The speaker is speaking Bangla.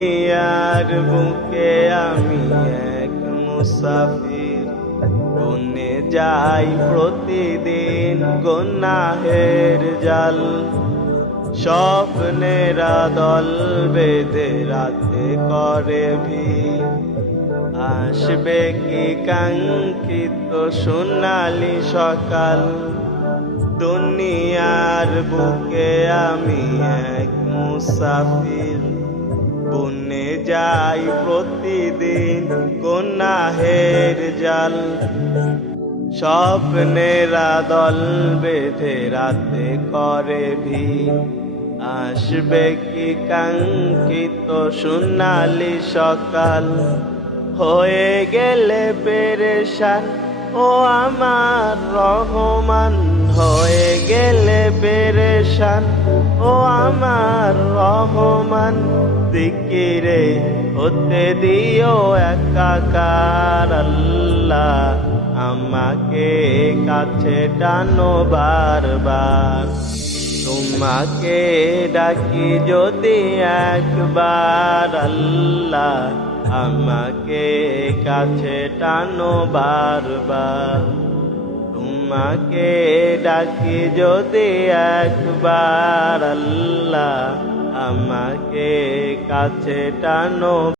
ইয়ার বুকে আমি এক মুসাফির, বনে যাই প্রতিদিন গুনাহের জাল। স্বপ্নেরা দল বেঁধে রাতে করে ভিড়, আসবে কি কাঙ্ক্ষিত সোনালি সকাল। দুনিয়ার বুকে আমি এক মুসাফির, বনে যাই প্রতিদিন গুনাহের জাল। স্বপ্নেরা দল বেঁধে রাতে করে ভিড়, আসবে কি কাঙ্ক্ষিত সোনালি সকাল। হয়ে গেলে পেরেশান ও আমার রহমান, হয়ে গেলে পেরেশান ও আমার রহমান। জিকিরে হতে দিও একাকার আল্লাহ, আমাকে কাছে টানো বারবার। তোমাকে ডাকি যদি একবার আল্লাহ, আমাকে কাছে টানো বারবার। তোমাকে ডাকি যদি একবার আল্লাহ, আমাকে কাছে টানো।